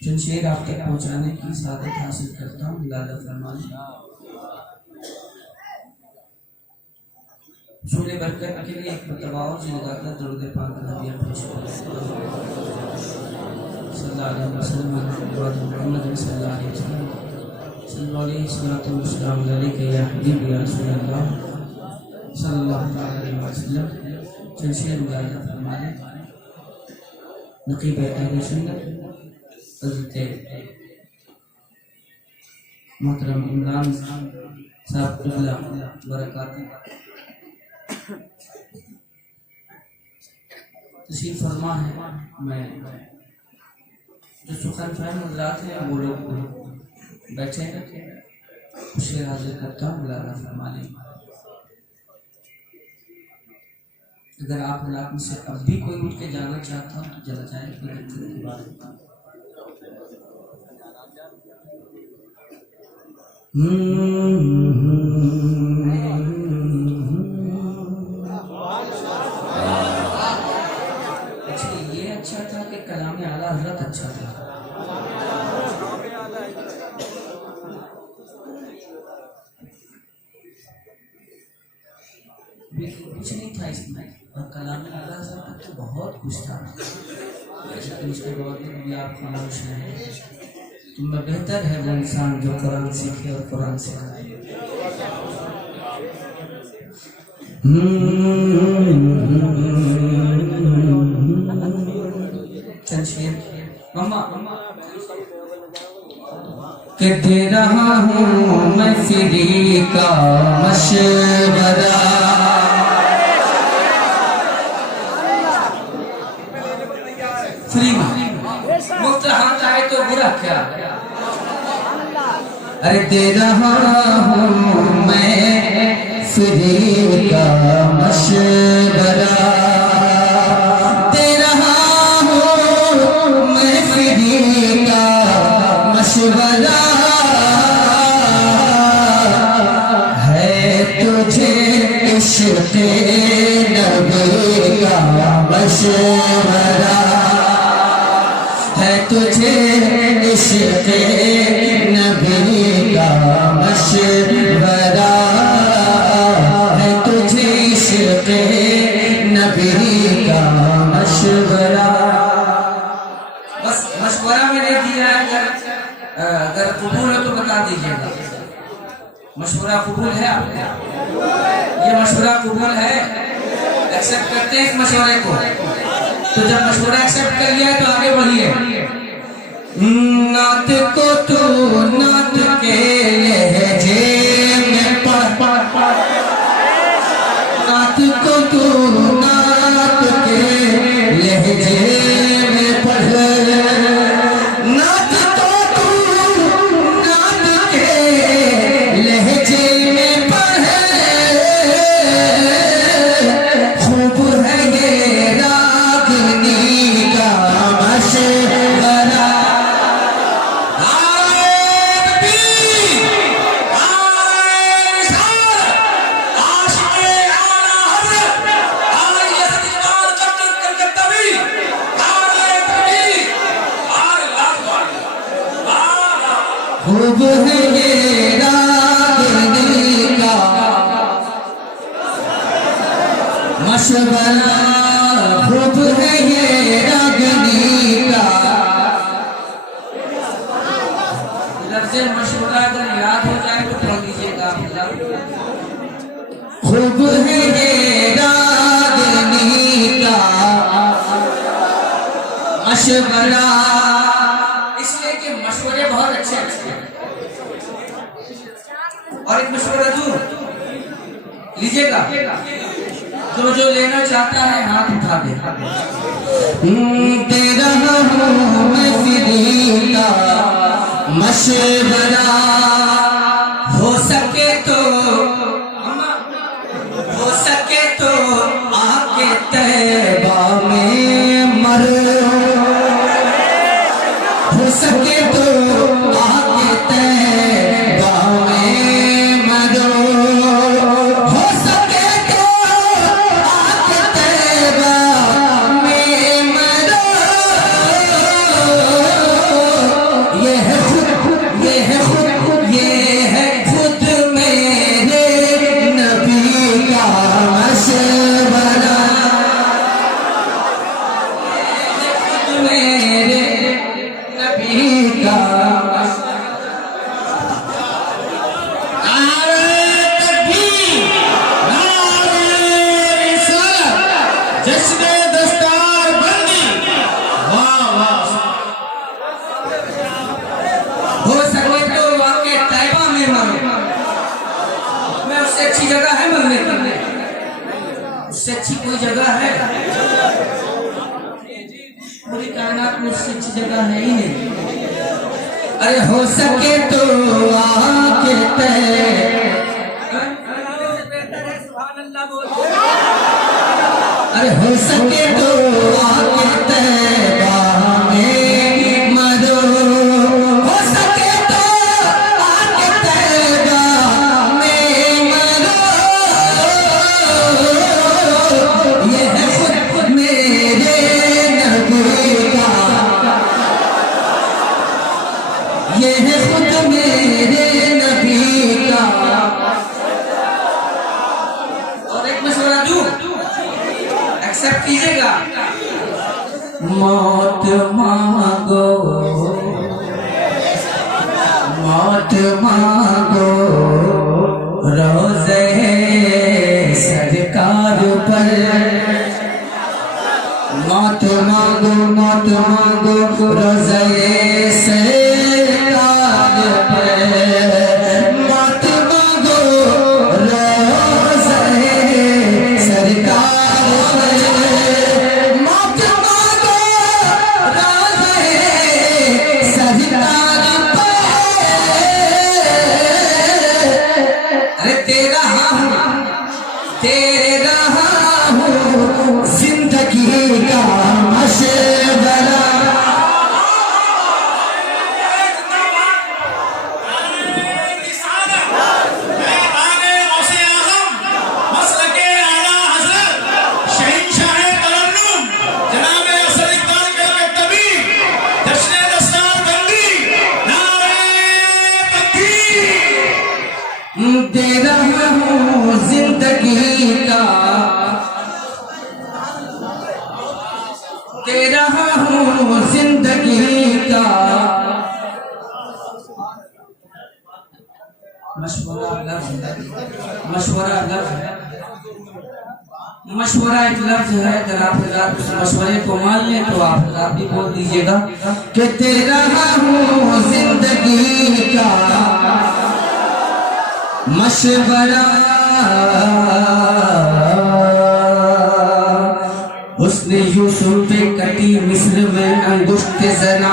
शमशेर आप तक पहुँचाने की सादत हासिल करता हूँ। लाला फरमाने सूर्य बरकत के लिए एक मतवाओं से लगाकर दरूद पाक हदिया पेश करें। सल्लल्लाहु अलैहि वसल्लम मोहम्मद सल्लल्लाहु अलैहि वसल्लम सल्लल्लाहु अलैहि या हबीब या रसूलल्लाह सल्लल्लाहु अलैहि वसल्लम। शमशेर लाला फरमाने नकीब अहले सुन्नत हज़रत मोहतरम इमरान साहब क़िबला बरकातहू तशरीफ़ फरमा है। मैं जो सुखन फहम हज़रात हैं वो लोग बैठे हैं, शेर हाजिर करता हूँ। लाला फरमाने अगर आप हज़रात में से अब भी कोई उठ के जाना चाहता हो तो चला जाए। ये अच्छा था कि कलाम आला हज़रत अच्छा था। कुछ नहीं था इसमें, और कलाम आला हज़रत तो बहुत कुछ था। उसके बाद भी आप खामोश हैं। तुम्हें बेहतर है वो इंसान जो कुरान सीखे और कुरान सिखाए। शमशेर मम्मा के दे रहा हूँ मैं फ्री का मशवरा। फ्री मुफ्त हाथ आए तो बुरा क्या। अरे दे रहा हूँ मैं फ्री का मशवरा, दे रहा हूँ मैं फ्री का मशवरा। है तुझे इश्क़ नबी का मशवरा, है तुझे इश्क़ नबी का मशवरा, है तुझे इश्क़ नबी का मशवरा। बस मशवरा मैंने दिया है, अगर कबूल है तो बता दीजिएगा। मशवरा कबूल है आपका? ये मशवरा कबूल है? एक्सेप्ट करते हैं इस मशवरे को? तो जब मशवरा एक्सेप्ट कर लिया तो आगे बढ़िए। नात को तू नात के लहजे में पढ़, नात को तू नात के लहजे में पढ़, नात को तू नात के लहजे में पढ़। खूब है ये रागनी का मशवरा। खूब है ये रागनी का मशवरा, खूब है ये रागनी का। लफ्ज़े मशवरा अगर याद हो जाए तो पढ़ लीजिएगा। खूब है ये रागनी का मशवरा, इसलिए कि मशवरे बहुत अच्छे हैं। और एक मशवरा दूं, लीजिएगा। जो लेना चाहता है हाथ उठा दे। दे रहा हूँ मैं फ्री का मशवरा, हो सके तो आके तैबा में मर, हो सके तो आके तैबा में मरो, हो सके तो आके तैबा में मरो। मेरे नबी का जश्न दस्तार बंदी। वाह वाह। हो सके तो वाक़ई तैबा में मरो, मैं उससे अच्छी जगह है मरने की, उससे अच्छी कोई जगह है? पूरी कायनात में उससे अच्छी जगह है ही नहीं। अरे हो सके तो आके अरे हो सके तो आके तैबा में मरो, हो सके तो आके तैबा में मरो। ये है खुद मेरे नबी का, ये है खुद मेरे नबी का। और एक मशवरा दूं, एक्सेप्ट कीजिएगा। मौत मांगो, मौत मांगो रोज़े सरकार पर, मौत मांगो, मौत मांगो रोज़े सरकार पर, मौत मांगो रोज़े सरकार पर, मौत मांगो रोज़े सरकार पर। अरे तेरा हूँ, तेरा हूँ जिंदगी का मशवरा। दे रहा हूँ जिंदगी का, दे रहा हूँ जिंदगी का मशवरा लफ्ज़ है, मशवरा लफ्ज़ है, मशवरा एक लफ्ज़ है। अगर आप उस मशवरे को मान लें तो आप भी बोल दीजिएगा कि दे रहा हूँ जिंदगी का मशवरा। हुस्न यूसुफ पे कटी मिस्र में अंगुष्ठ ज़ना,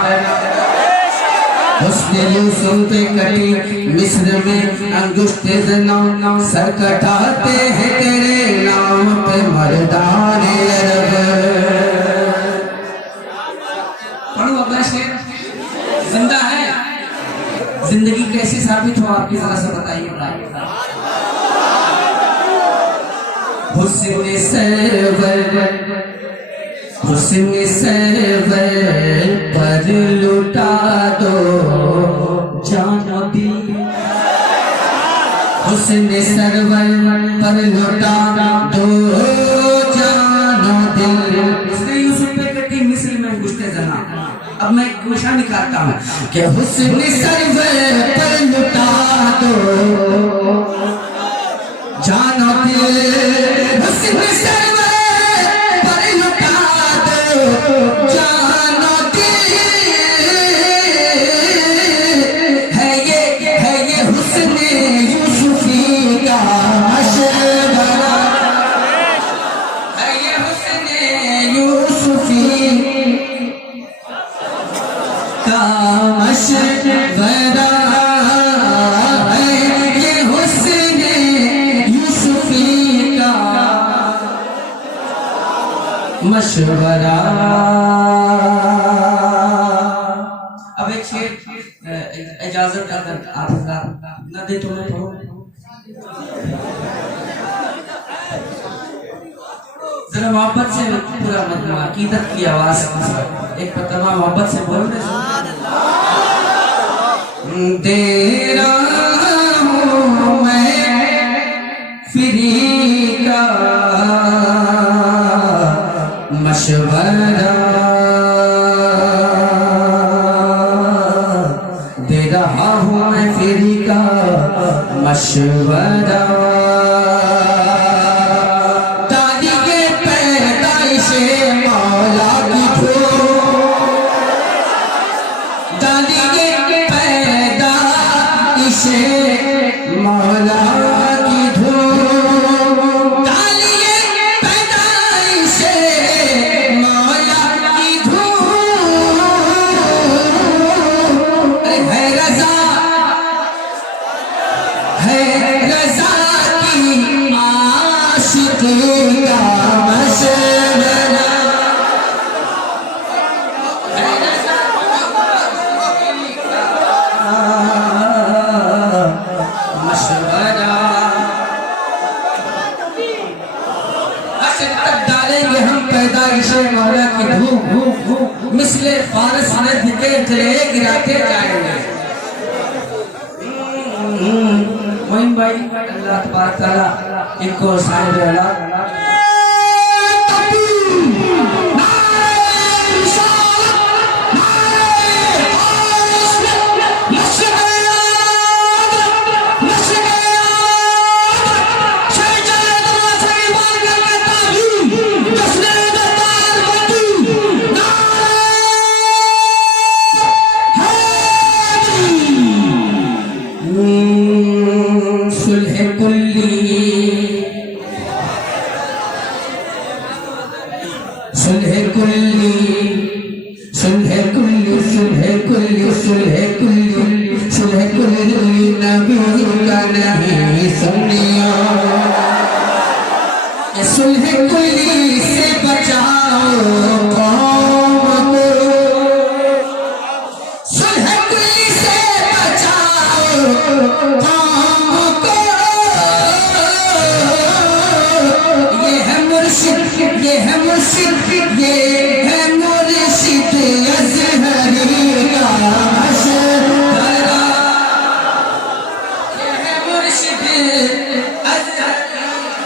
हुस्न यूसुफ पे कटी मिस्र में अंगुष्ठ ज़ना, सर कटाते हैं तेरे नाम पे मर्दाने अरब। पढ़ो अगला शेर, जिंदा है। जिंदगी कैसी साबित हो आपकी जरा से बताइए। हुस्न सरवर, हुस्न सरवर पर लुटा दो जानो दिल, हुस्न सरवर पर लुटा दो जानो दिल। इसलिए यूसुफ पे कटी मिस्र में अंगुष्ठ ज़ना। अब मैं एक निशान निकालता हूँ कि हुस्न सरवर पर लुटा दो जानो दिल, हुस्न सरवर पर लुटा दो जानो दिल। है ये हुस्न यूसुफी का मशवरा, है ये हुस्न यूसुफी का मशवरा, है ये हुस्न यूसुफी का मशवरा। अब एक शेर इजाजत अगर आप न दे तो मैं पढ़ूं। जरा मोहब्बत से पूरा मतलब अकीदत की आवाज एक पतवा मोहब्बत से बोल रहे। तेरा हूँ मैं फ्री का मशवरा, मशवरा दादी के पैदाइश मौला की धूम, दादी के पैदाइश मौला की धूम, दादी के पैदाइश मौला की धूम। है रजा की आशिक का मशवरा, है रजा मशवरा। असद तक डालेंगे हम पैदाइश मौला की धूप, मिसले फारस नद के तले गिराते जाएंगे। मोइन भाई अल्लाह तबारक तआला इनको साहिब औलाद सुलह कुल्ली, सुलह कुल्ली, सुलह कुल्ली, सुलह कुल्ली, सुलह कुल्ली, सुलह कुल्ली नबी का नहीं सुनियो। सुलह कुल्ली से बचाओ कौम को, सुलह कुल्ली से बचाओ कौम को। ये है मुर्शिद, ये है मुर्शिद, ये है मुर्शिद अज़हरी का मशवरा, ये है मुर्शिद अज़हरी का।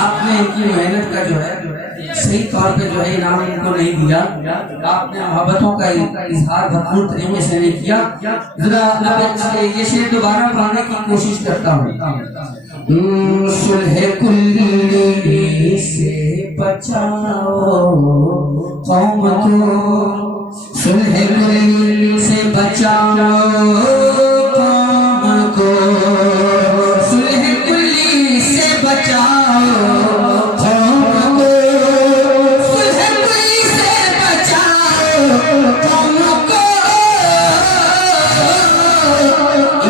आपने इनकी मेहनत का जो है सही तौर पे जो है इनाम इनको नहीं दिया, आपने मोहब्बतों का इजहार भरपूर तरीके से नहीं किया। जरा ये शेर दोबारा पढ़ने की कोशिश करता हूँ। सुलह कुल्ली से बचाओ कौम को, सुलह कुल्ली से बचाओ कौम को, सुलह कुल्ली से बचाओ कौम को, सुलह कुल्ली से बचाओ कौम को।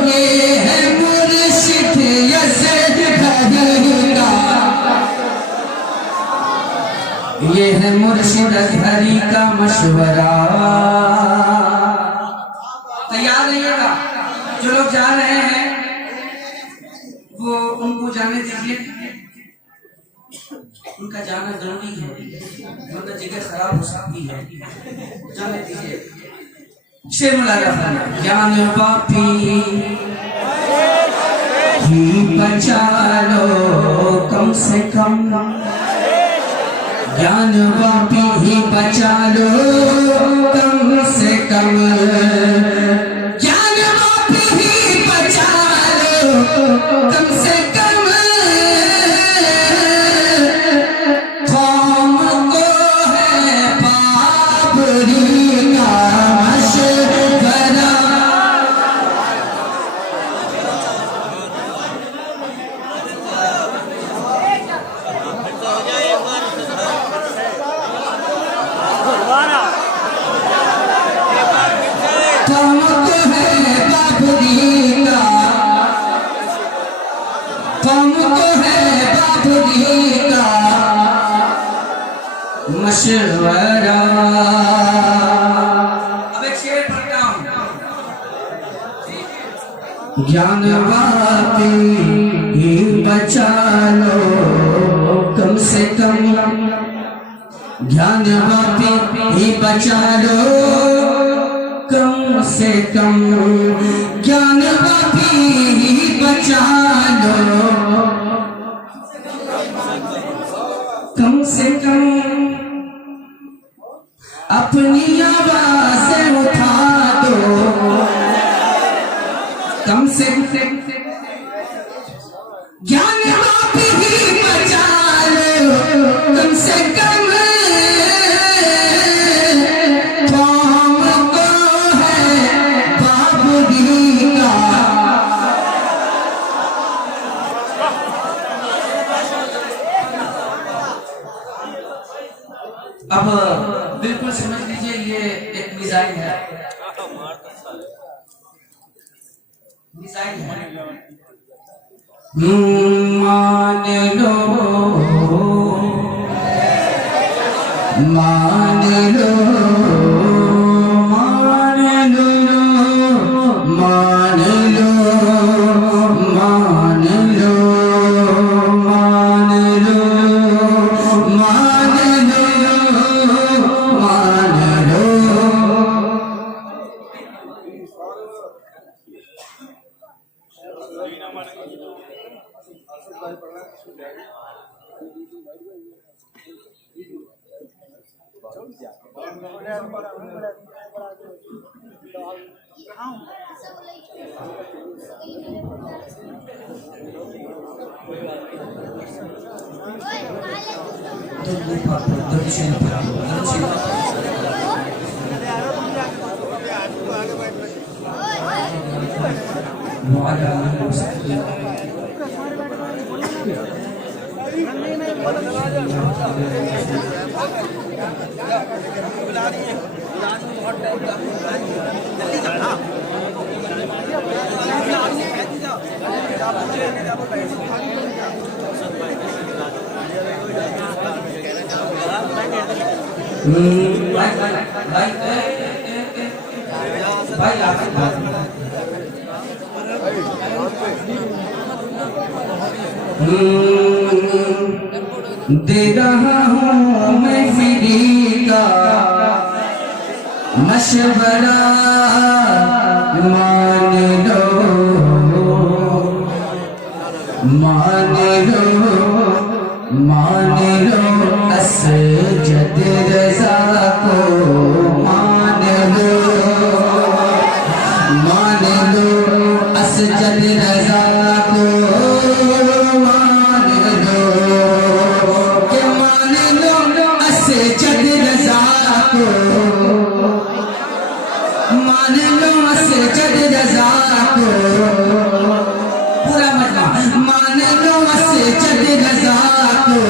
ये है मुर्शिद अज़हरी का, ये है मुर्शिद अज़हरी का मशवरा। तैयार रहिएगा, जो लोग जा रहे हैं वो उनको जाने दीजिए, उनका जाना जरूरी है वरना जगह खराब हो सकती है, जाने दीजिए। शेर मुलाजा फरमा, ज्ञान पापी ही बचा लो कम से कम, ज्ञान पापी ही बचा लो कम से कम, ज्ञान पापी ही बचा लो कम से कम। कौम को है पापरी का मशवरा, बाबुरी का मशवरा। अब एक शेर पढ़ता हूं। ज्ञान वापी बचा लो कम से कम, ज्ञान वापी बचा लो कम से कम, ज्ञान वापी बचा लो कम से कम। अपनी आवाज़ उठा दो कम से कम, ज्ञान वापी बचा लो कम से कम। अब बिल्कुल समझ लीजिए, ये एक मिसाइल है, मिसाइल है। मान लो मान लो मान लो मान लो मान लो मान लो मान लो। दे रहा हूँ मैं फ्री का मशवरा, मान लो मान लो मान लो असजद रज़ा को, मान लो असजद रज़ा को, मान लो के मान लो असजद रज़ा को, मान लो असजद रज़ा को। पूरा मतलब मान लो असजद रज़ा को,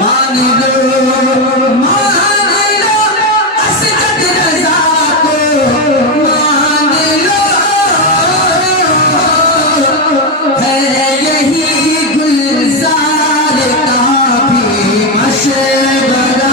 मान लो असजद रज़ा को, मान लो है यही गुलजार का भी मशवरा।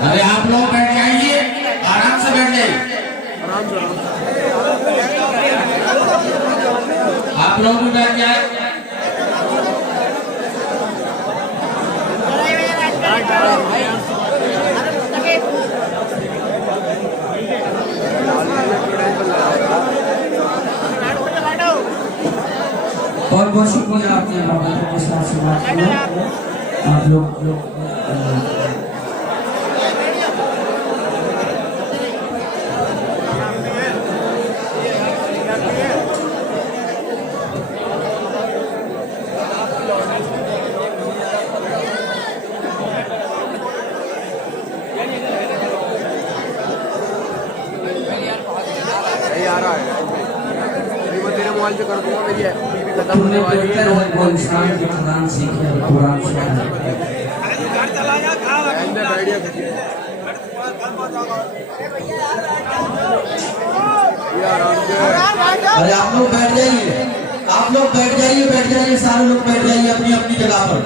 अरे आप लोग बैठ जाइए, आराम से बैठ जाइए, आप लोग भी बैठ जाए। बहुत बहुत शुक्रिया आपने मोहब्बत के साथ समाप्त किया। आप लोग मोबाइल से कर दूंगा मेरी टीवी खत्म होने तुमने वाली है। वो इंसान की कुरान सीखे कुरान सुना अरे आप लोग बैठ जाइए, आप लोग बैठ जाइए, सारे लोग बैठ जाइए अपनी अपनी जगह पर,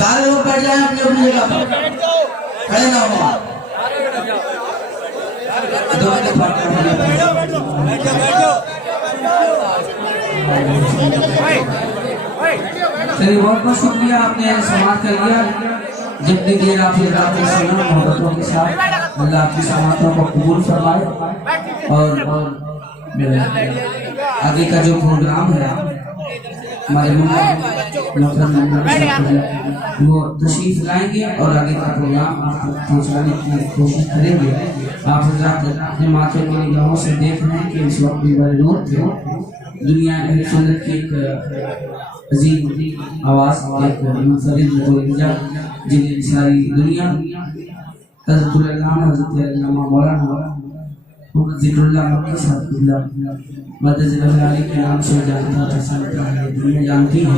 सारे लोग बैठ जाए अपनी अपनी जगह पर, खड़े ना हो। चलिए बहुत बहुत शुक्रिया, आपने समाप्त कर लिया। जितनी देर आपने सुना मोहब्बतों के साथ, अल्लाह आपकी समातों को कबूल फरमाए। और आगे का जो प्रोग्राम है हमारे वो तशरीफ लाएंगे और आगे का प्रोग्राम आपको पहुँचाने की कोशिश करेंगे। आप अपने माथे की निगाहों से देख रहे हैं कि इस वक्त भी बड़े नूर थे। दुनिया सुन्नत की एक अजीब आवाज़, एक मुनफरिद जिन्हें सारी दुनिया हज़रत मौलाना जिक्रुल्लाह मक्की साहब मदद के नाम से जानता है, दुनिया जानती है।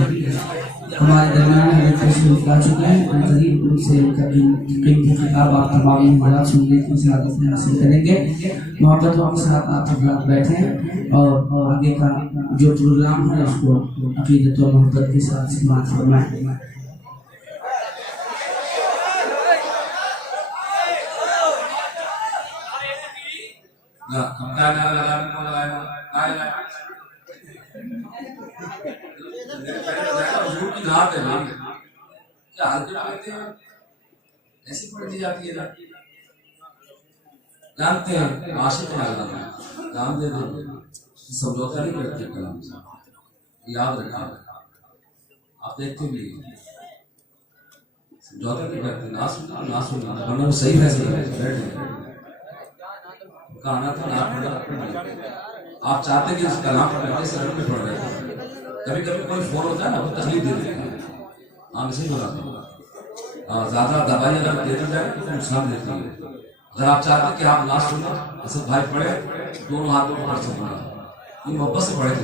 हमारे दरमियान हज़रत तशरीफ ला चुके हैं। करीब उनसे कीमती किताब आप तमाम हज़रात सुनने की सआदत हासिल करेंगे। मोहब्बतों के साथ आप हज़रात बैठें और आगे का जो प्रोग्राम है उसको अक़ीदत और मोहब्बत के साथ समाप्त फरमाएं। ऐसी पढ़ दी जाती है, जानते हैं आशिक नाम दे दो, समझौता नहीं करते कलाम से, याद रखना। आप देखते भी समझौता नहीं करते, ना सुनना वरना वो सही फैसला बैठ कहना था ना पढ़ा। आप चाहते कि उसका नाम पढ़ने से में पढ़ रहे थे, कभी कभी कोई फोन होता है ना, वो तकलीफ दे देते हैं। हाँ सही बोला था, ज़्यादा दवाई अगर दे दी जाए तो नुकसान देती है। अगर आप चाहते कि आप ना सुनो, ऐसे भाई पढ़े दोनों हाथों को पढ़ सकना, ये मोहब्बत से पढ़े थे,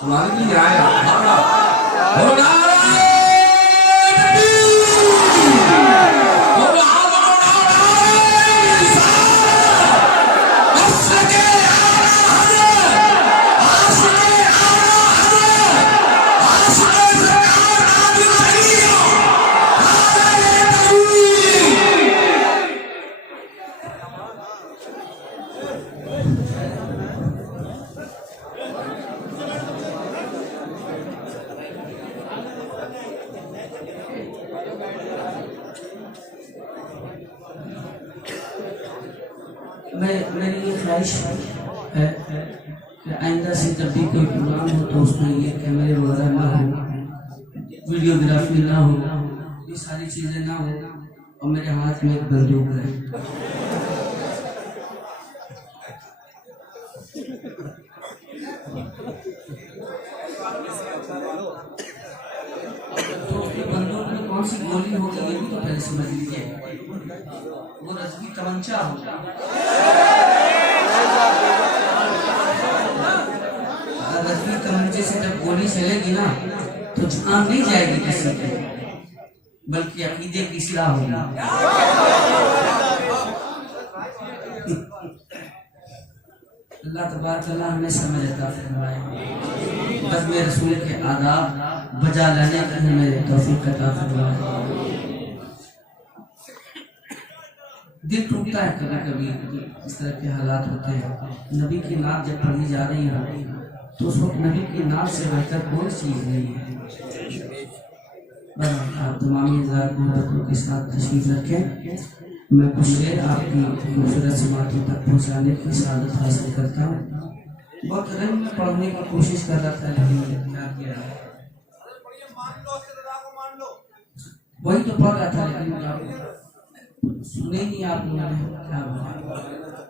सुनाने के लिए आए। मेरी ये ख्वाहिश है कि आइंदा से जब भी कोई प्रोग्राम हो तो उसमें ये कैमरे वगैरह ना हो, वीडियोग्राफी ना हो, ये सारी चीज़ें ना हो, और मेरे हाथ में एक बंदूक है। तो बंदूक में कौन सी गोली होगी ये भी तो पहले समझ लीजिए। वो रजवी तमंचा होगा। रजवी तमंचे से जब गोली चलेगी ना तो जान नहीं जाएगी किसी की, बल्कि अकीदे की इस्लाह होगी। अल्लाह तबारक अल्लाह हमें समझ अता फरमाए। बस मेरे रसूल के आदाब बजा लाने का हमें तौफीक अता फरमाए। दिल टूटता है कभी कभी, इस तरह के हालात होते हैं। नबी की नात जब पढ़ी जा रही है तो उस वक्त नबी की नात से बेहतर कोई चीज़ नहीं है। आप तमामी मोहब्बतों के साथ तशरीफ रखें। मैं कुछ देर आपकी खूबसूरत समातों तक पहुँचाने की सआदत हासिल करता हूँ। बहुत रंग में पढ़ने की कोशिश कर रहा था लेकिन मैंने क्या किया, वही तो पढ़ रहा था लेकिन आप सुने नहीं, आप लोगों ने क्या बोला।